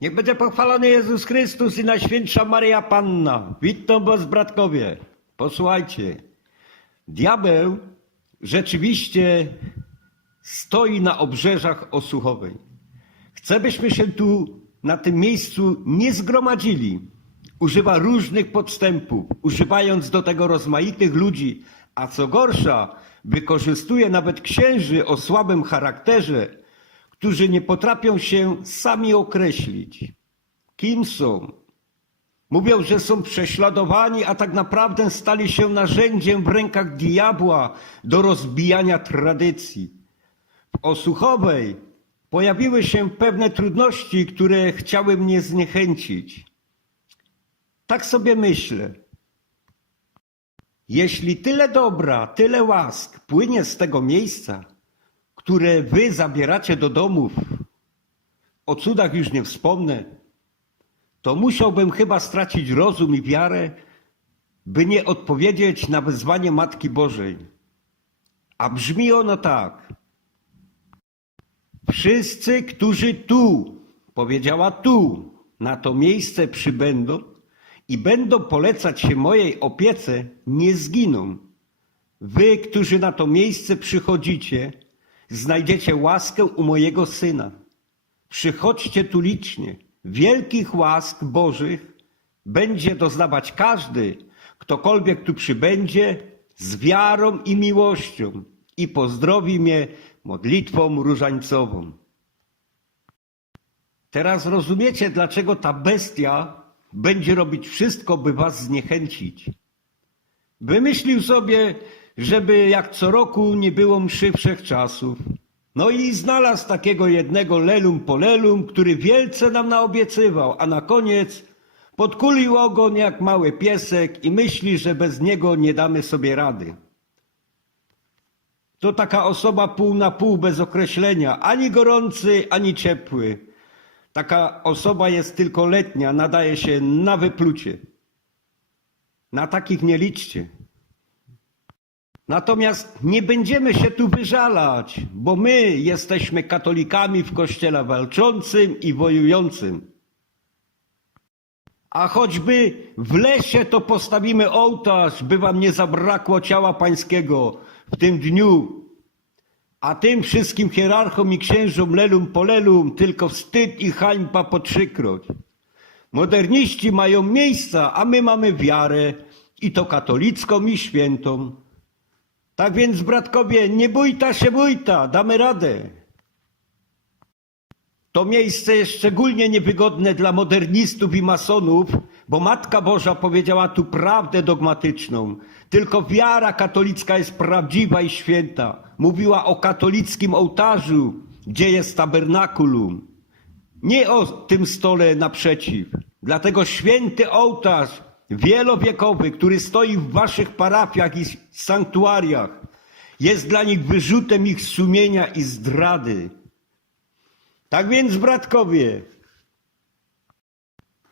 Niech będzie pochwalony Jezus Chrystus i Najświętsza Maryja Panna. Witam was, bratkowie. Posłuchajcie. Diabeł rzeczywiście stoi na obrzeżach Osuchowej. Chce, byśmy się tu na tym miejscu nie zgromadzili. Używa różnych podstępów, używając do tego rozmaitych ludzi, a co gorsza, wykorzystuje nawet księży o słabym charakterze, którzy nie potrafią się sami określić. Kim są? Mówią, że są prześladowani, a tak naprawdę stali się narzędziem w rękach diabła do rozbijania tradycji. W Osuchowej pojawiły się pewne trudności, które chciały mnie zniechęcić. Tak sobie myślę. Jeśli tyle dobra, tyle łask płynie z tego miejsca, które wy zabieracie do domów, o cudach już nie wspomnę, to musiałbym chyba stracić rozum i wiarę, by nie odpowiedzieć na wezwanie Matki Bożej. A brzmi ono tak. Wszyscy, którzy tu, powiedziała tu, na to miejsce przybędą i będą polecać się mojej opiece, nie zginą. Wy, którzy na to miejsce przychodzicie, znajdziecie łaskę u mojego syna. Przychodźcie tu licznie. Wielkich łask Bożych będzie doznawać każdy, ktokolwiek tu przybędzie z wiarą i miłością i pozdrowi mnie modlitwą różańcową. Teraz rozumiecie, dlaczego ta bestia będzie robić wszystko, by was zniechęcić. Wymyślił sobie, żeby jak co roku nie było mszy wszechczasów. No i znalazł takiego jednego lelum polelum, który wielce nam naobiecywał, a na koniec podkulił ogon jak mały piesek i myśli, że bez niego nie damy sobie rady. To taka osoba pół na pół bez określenia, ani gorący, ani ciepły. Taka osoba jest tylko letnia, nadaje się na wyplucie. Na takich nie liczcie. Natomiast nie będziemy się tu wyżalać, bo my jesteśmy katolikami w kościele walczącym i wojującym. A choćby w lesie to postawimy ołtarz, by wam nie zabrakło ciała pańskiego w tym dniu. A tym wszystkim hierarchom i księżom lelum polelum tylko wstyd i hańba po trzykroć. Moderniści mają miejsca, a my mamy wiarę i to katolicką i świętą. Tak więc, bratkowie, nie bójta się bójta, damy radę. To miejsce jest szczególnie niewygodne dla modernistów i masonów, bo Matka Boża powiedziała tu prawdę dogmatyczną. Tylko wiara katolicka jest prawdziwa i święta. Mówiła o katolickim ołtarzu, gdzie jest tabernakulum. Nie o tym stole naprzeciw. Dlatego święty ołtarz wielowiekowy, który stoi w waszych parafiach i sanktuariach, jest dla nich wyrzutem ich sumienia i zdrady. Tak więc, bratkowie,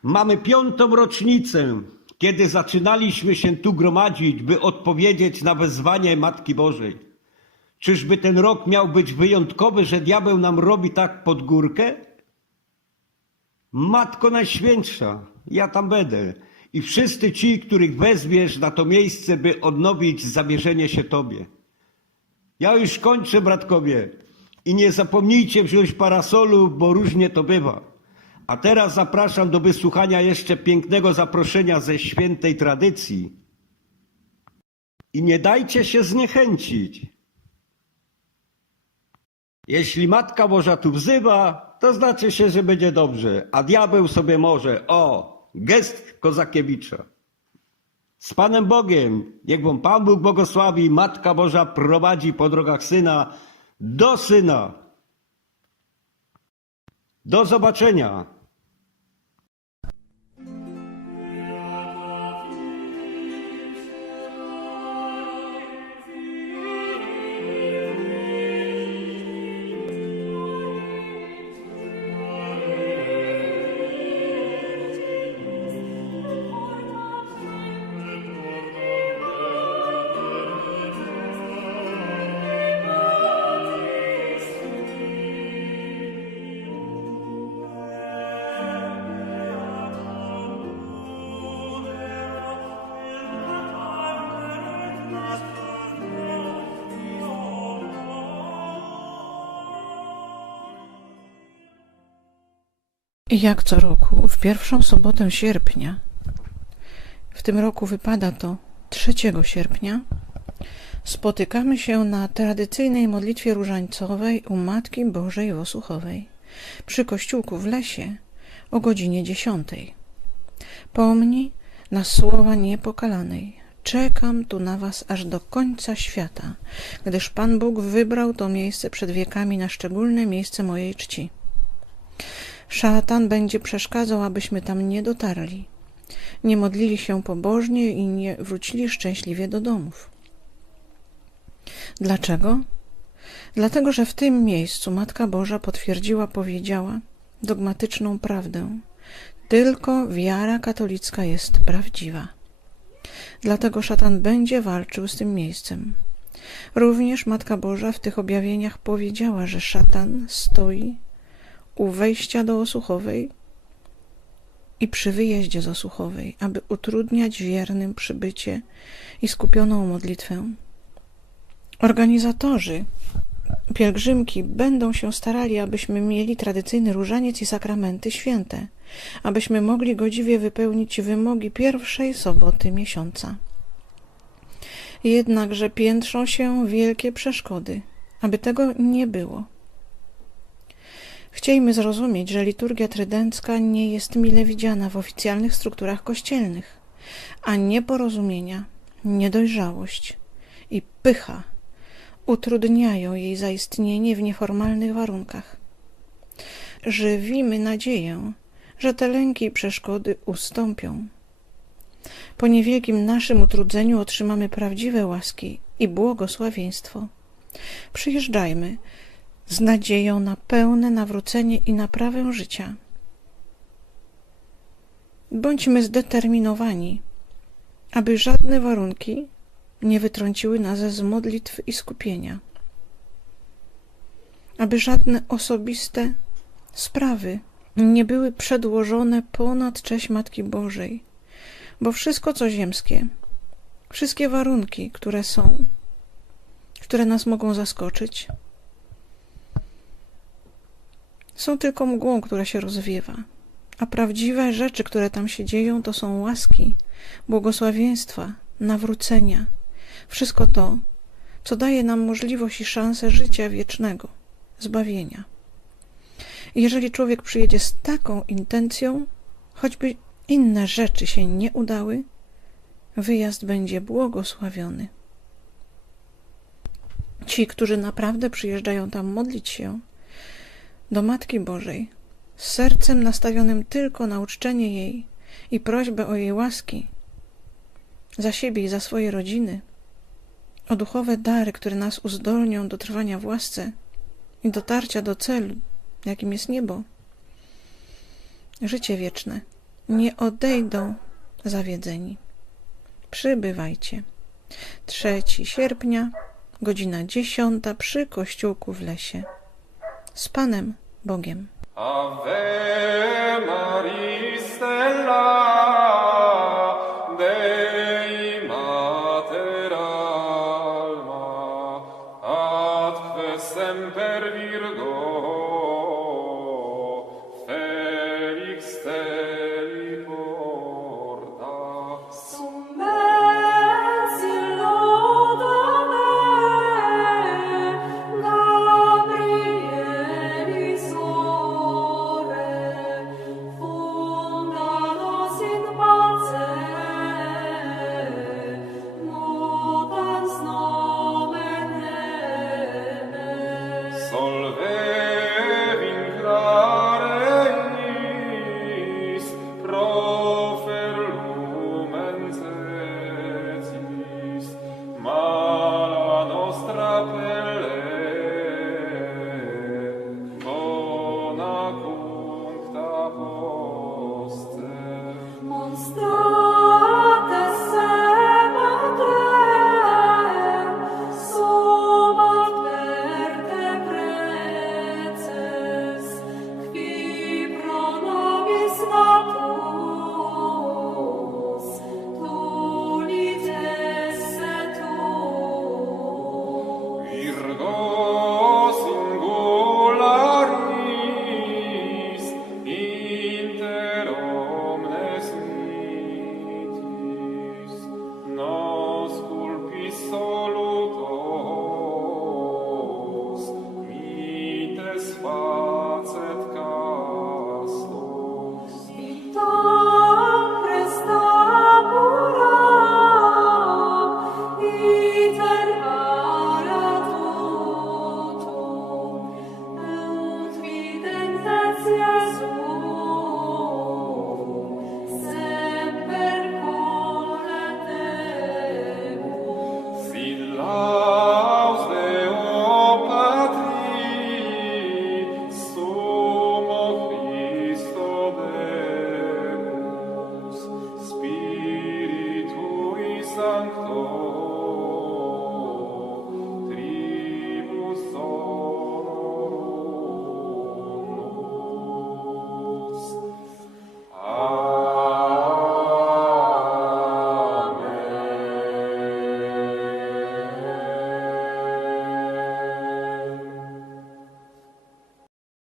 mamy piątą rocznicę, kiedy zaczynaliśmy się tu gromadzić, by odpowiedzieć na wezwanie Matki Bożej. Czyżby ten rok miał być wyjątkowy, że diabeł nam robi tak pod górkę? Matko Najświętsza, ja tam będę. I wszyscy ci, których wezwiesz na to miejsce, by odnowić zamierzenie się Tobie. Ja już kończę, bratkowie. I nie zapomnijcie wziąć parasolu, bo różnie to bywa. A teraz zapraszam do wysłuchania jeszcze pięknego zaproszenia ze świętej tradycji. I nie dajcie się zniechęcić. Jeśli Matka Boża tu wzywa, to znaczy się, że będzie dobrze, a diabeł sobie może. O, gest Kozakiewicza. Z Panem Bogiem, niech wam Pan Bóg błogosławi, Matka Boża prowadzi po drogach Syna do Syna. Do zobaczenia. Jak co roku, w pierwszą sobotę sierpnia, w tym roku wypada to 3 sierpnia, spotykamy się na tradycyjnej modlitwie różańcowej u Matki Bożej Osłuchowej przy kościółku w lesie o godzinie 10. Pomnij na słowa niepokalanej. Czekam tu na was aż do końca świata, gdyż Pan Bóg wybrał to miejsce przed wiekami na szczególne miejsce mojej czci. Szatan będzie przeszkadzał, abyśmy tam nie dotarli, nie modlili się pobożnie i nie wrócili szczęśliwie do domów. Dlaczego? Dlatego, że w tym miejscu Matka Boża potwierdziła, powiedziała dogmatyczną prawdę. Tylko wiara katolicka jest prawdziwa. Dlatego szatan będzie walczył z tym miejscem. Również Matka Boża w tych objawieniach powiedziała, że szatan stoi u wejścia do Osłuchowej i przy wyjeździe z Osłuchowej, aby utrudniać wiernym przybycie i skupioną modlitwę. Organizatorzy pielgrzymki będą się starali, abyśmy mieli tradycyjny różaniec i sakramenty święte, abyśmy mogli godziwie wypełnić wymogi pierwszej soboty miesiąca. Jednakże piętrzą się wielkie przeszkody, aby tego nie było. Chciejmy zrozumieć, że liturgia trydencka nie jest mile widziana w oficjalnych strukturach kościelnych, a nieporozumienia, niedojrzałość i pycha utrudniają jej zaistnienie w nieformalnych warunkach. Żywimy nadzieję, że te lęki i przeszkody ustąpią. Po niewielkim naszym utrudzeniu otrzymamy prawdziwe łaski i błogosławieństwo. Przyjeżdżajmy z nadzieją na pełne nawrócenie i naprawę życia. Bądźmy zdeterminowani, aby żadne warunki nie wytrąciły nas z modlitw i skupienia, aby żadne osobiste sprawy nie były przedłożone ponad cześć Matki Bożej, bo wszystko co ziemskie, wszystkie warunki, które są, które nas mogą zaskoczyć, są tylko mgłą, która się rozwiewa, a prawdziwe rzeczy, które tam się dzieją, to są łaski, błogosławieństwa, nawrócenia, wszystko to, co daje nam możliwość i szansę życia wiecznego, zbawienia. I jeżeli człowiek przyjedzie z taką intencją, choćby inne rzeczy się nie udały, wyjazd będzie błogosławiony. Ci, którzy naprawdę przyjeżdżają tam modlić się do Matki Bożej, z sercem nastawionym tylko na uczczenie jej i prośbę o jej łaski za siebie i za swoje rodziny, o duchowe dary, które nas uzdolnią do trwania w łasce i dotarcia do celu, jakim jest niebo. Życie wieczne. Nie odejdą zawiedzeni. Przybywajcie. 3 sierpnia, godzina 10 przy kościółku w lesie. Z Panem Bogiem. Ave Stella